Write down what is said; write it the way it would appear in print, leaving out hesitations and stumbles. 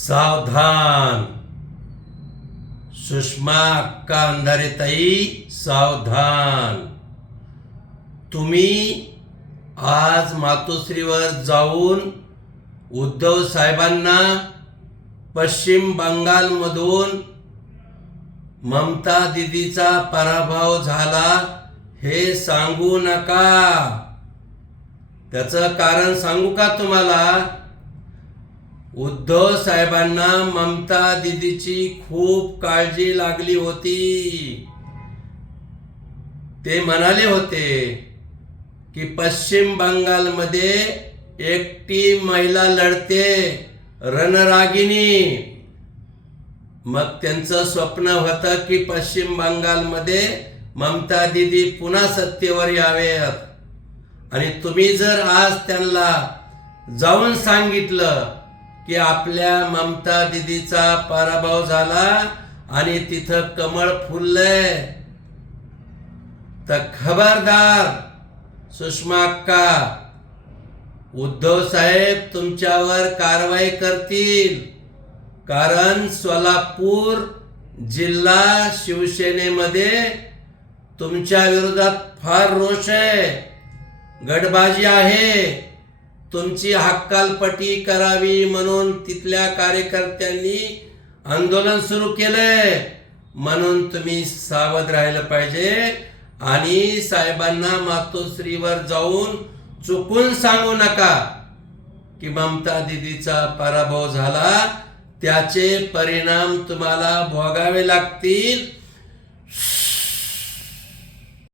सावधान. सुषमा अक्का अंधारेताई सावधान. तुम्ही आज मातोश्रीवर जाऊन उद्धव साहेबांना पश्चिम बंगालमधून ममता दीदीचा पराभव झाला हे सांगू नका. त्याचं कारण सांगू का तुम्हाला? उद्धव साहेबांना ममता दीदीची खूप काळजी लागली होती. ते म्हणाले होते की पश्चिम बंगालमध्ये एकटी महिला लढते, रणरागिणी. मग त्यांचं स्वप्न होतं की पश्चिम बंगालमध्ये ममता दीदी पुन्हा सत्तेवर यावेत. आणि तुम्ही जर आज त्यांना जाऊन सांगितलं की आपल्या ममता दीदीचा पराभव झाला आणि तिथं कमळ फुललंय, तर खबरदार सुषमा अक्का, उद्धव साहेब तुमच्यावर कारवाई करतील. कारण सोलापूर जिल्हा शिवसेनेमध्ये तुमच्या विरोधात फार रोष आहे, गटबाजी आहे. तुमची हक्कालपट्टी करावी म्हणून तिथल्या कार्यकर्त्यांनी आंदोलन सुरू केलंय. म्हणून तुम्ही सावध राहिलं पाहिजे आणि साहेबांना मातोश्रीवर जाऊन चुकून सांगू नका की ममता दीदीचा पराभव झाला, त्याचे परिणाम तुम्हाला भोगावे लागतील.